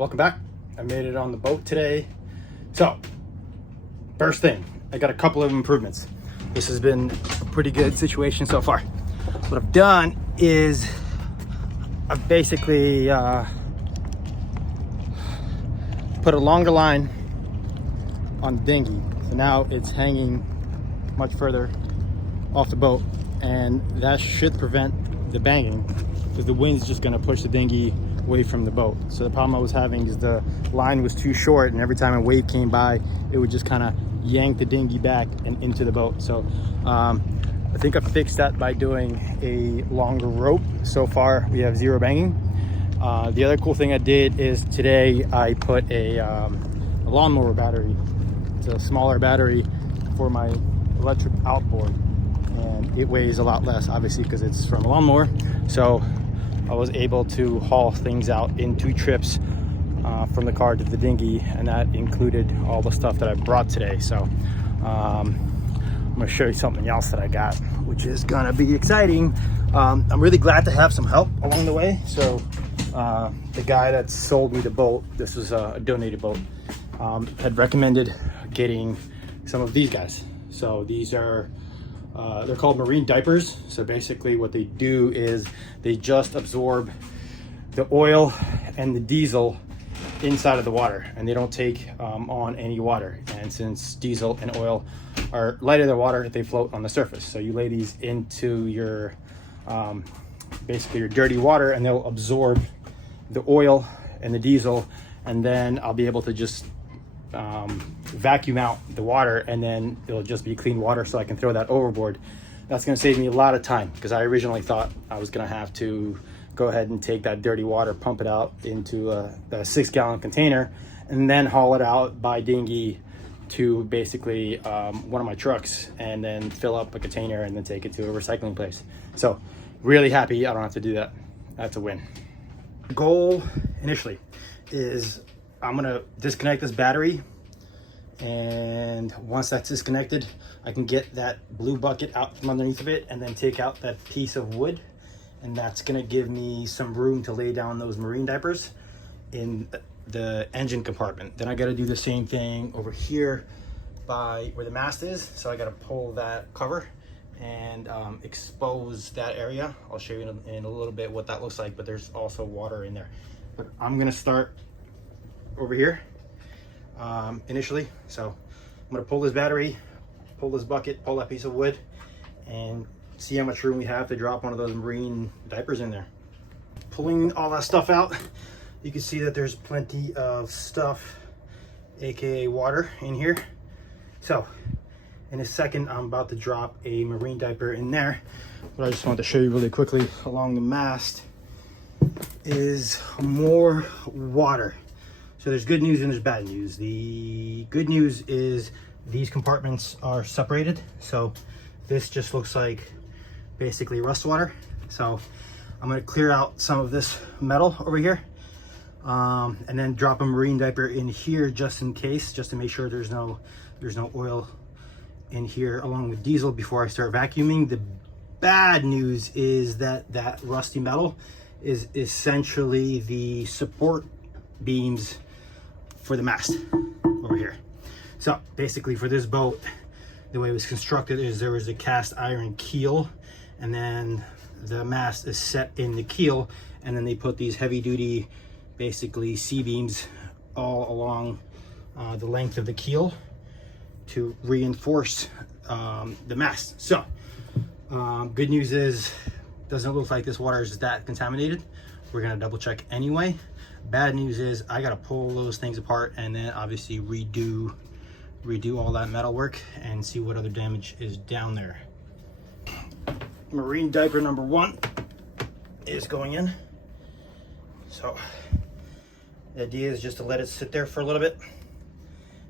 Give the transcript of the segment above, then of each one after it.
welcome back. I made it on the boat today. So, first thing, I got a couple of improvements. This has been a pretty good situation so far. What I've done is I've basically put a longer line on the dinghy. So now it's hanging much further off the boat, and that should prevent the banging because the wind's just going to push the dinghy away from the boat. So the problem I was having is the line was too short, and every time a wave came by, it would just kind of yank the dinghy back and into the boat. So I think I fixed that by doing a longer rope. So far we have zero banging. The other cool thing I did is today I put a lawnmower battery. It's a smaller battery for my electric outboard, and it weighs a lot less, obviously, because it's from a lawnmower. So I was able to haul things out in 2 trips from the car to the dinghy, and that included all the stuff that I brought today. So I'm gonna show you something else that I got, which is gonna be exciting. I'm really glad to have some help along the way. So the guy that sold me the boat, this was a donated boat, had recommended getting some of these guys. So these are they're called marine diapers. So basically what they do is they just absorb the oil and the diesel inside of the water, and they don't take on any water. And since diesel and oil are lighter than water, they float on the surface. So you lay these into your basically your dirty water, and they'll absorb the oil and the diesel, and then I'll be able to just vacuum out the water, and then it'll just be clean water, so I can throw that overboard. That's going to save me a lot of time, because I originally thought I was going to have to go ahead and take that dirty water, pump it out into a 6-gallon container, and then haul it out by dinghy to basically one of my trucks, and then fill up a container and then take it to a recycling place. So really happy I don't have to do that. That's a win. The goal initially is I'm gonna disconnect this battery, and once that's disconnected, I can get that blue bucket out from underneath of it and then take out that piece of wood, and that's gonna give me some room to lay down those marine diapers in the engine compartment. Then I gotta do the same thing over here by where the mast is. So I gotta pull that cover and expose that area. I'll show you in a little bit what that looks like, but there's also water in there. But I'm gonna start over here initially. So I'm gonna pull this battery, pull this bucket, pull that piece of wood, and see how much room we have to drop one of those marine diapers in there. Pulling all that stuff out, you can see that there's plenty of stuff, aka water, in here. So in a second, I'm about to drop a marine diaper in there. But I just want to show you really quickly along the mast is more water. So there's good news and there's bad news. The good news is these compartments are separated. So this just looks like basically rust water. So I'm gonna clear out some of this metal over here, and then drop a marine diaper in here just in case, just to make sure there's no oil in here along with diesel before I start vacuuming. The bad news is that that rusty metal is essentially the support beams for the mast over here. So basically for this boat, the way it was constructed is there was a cast iron keel, and then the mast is set in the keel, and then they put these heavy duty basically C-beams all along the length of the keel to reinforce the mast. So good news is doesn't look like this water is that contaminated. We're gonna double check anyway. Bad news is I gotta pull those things apart and then obviously redo all that metal work and see what other damage is down there. Marine diaper number 1 is going in. So the idea is just to let it sit there for a little bit,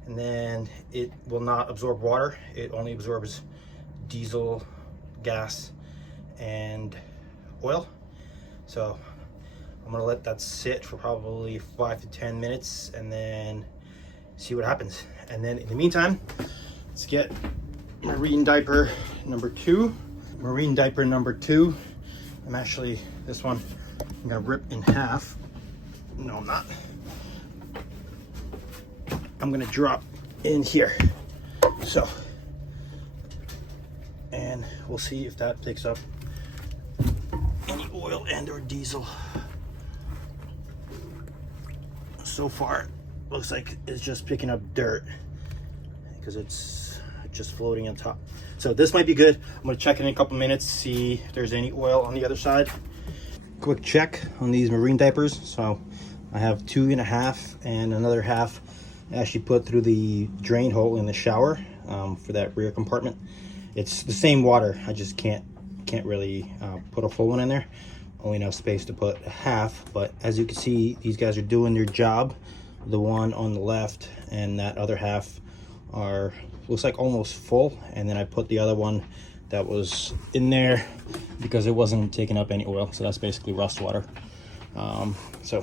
and then it will not absorb water. It only absorbs diesel, gas, and oil. So I'm gonna let that sit for probably 5 to 10 minutes and then see what happens. And then in the meantime, let's get marine diaper number 2. Marine diaper number 2, this one I'm gonna rip in half. No, I'm not. I'm gonna drop in here. So, and we'll see if that picks up any oil and or diesel. So far, looks like it's just picking up dirt because it's just floating on top. So this might be good. I'm gonna check in a couple minutes, see if there's any oil on the other side. Quick check on these marine diapers. So I have 2.5 and another half I actually put through the drain hole in the shower for that rear compartment. It's the same water. I just can't really put a full one in there. Only enough space to put half, but as you can see, these guys are doing their job. The one on the left and that other half are, looks like almost full, and then I put the other one that was in there because it wasn't taking up any oil, so that's basically rust water. So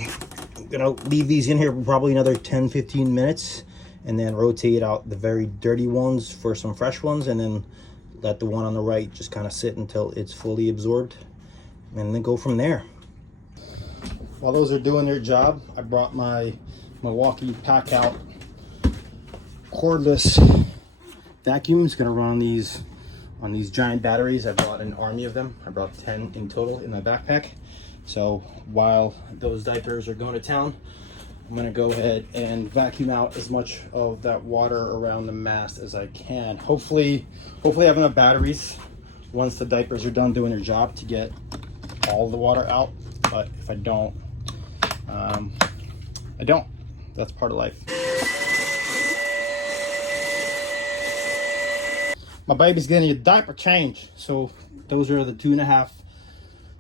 I'm gonna leave these in here for probably another 10-15 minutes and then rotate out the very dirty ones for some fresh ones, and then let the one on the right just kind of sit until it's fully absorbed, and then go from there. While those are doing their job, I brought my Milwaukee Pack Out cordless vacuum. It's gonna run on these giant batteries. I bought an army of them. I brought 10 in total in my backpack. So while those diapers are going to town, I'm gonna go ahead and vacuum out as much of that water around the mast as I can. Hopefully I have enough batteries once the diapers are done doing their job to get all the water out. But if I don't, I don't. That's part of life. My baby's getting a diaper change. So those are the 2.5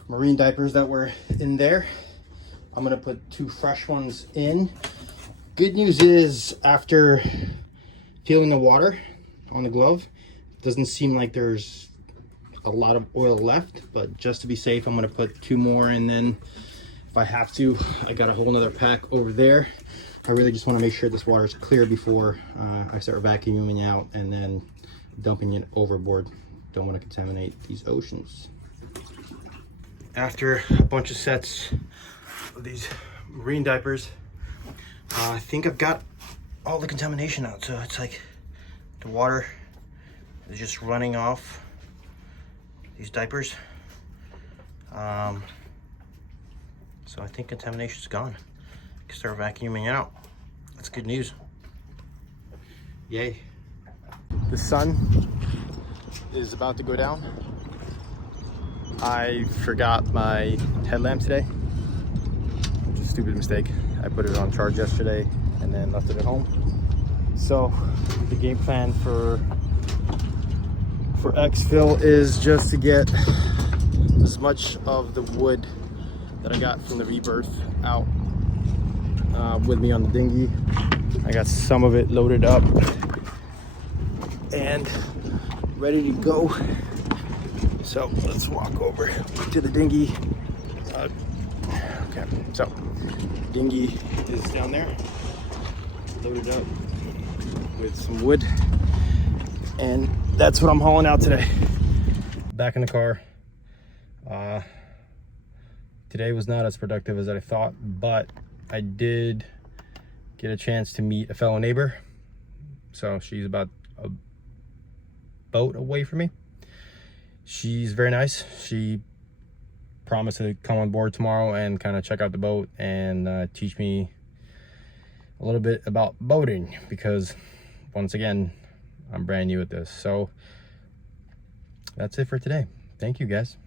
marine diapers that were in there. I'm gonna put 2 fresh ones in. Good news is, after feeling the water on the glove, it doesn't seem like there's a lot of oil left, but just to be safe, I'm gonna put 2 more, and then if I have to, I got a whole nother pack over there. I really just want to make sure this water is clear before I start vacuuming out and then dumping it overboard. Don't want to contaminate these oceans. After a bunch of sets of these marine diapers, I think I've got all the contamination out. So it's like the water is just running off these diapers. So I think contamination's gone. I can start vacuuming out. That's good news. Yay. The sun is about to go down. I forgot my headlamp today, which is a stupid mistake. I put it on charge yesterday and then left it at home. So the game plan for exfil is just to get as much of the wood that I got from the rebirth out with me on the dinghy. I got some of it loaded up and ready to go. So let's walk over to the dinghy. Okay, so dinghy is down there, loaded up with some wood, and that's what I'm hauling out today. Back in the car. Today was not as productive as I thought, but I did get a chance to meet a fellow neighbor. So she's about a boat away from me. She's very nice. She promised to come on board tomorrow and kind of check out the boat and teach me a little bit about boating, because once again, I'm brand new at this. So that's it for today. Thank you, guys.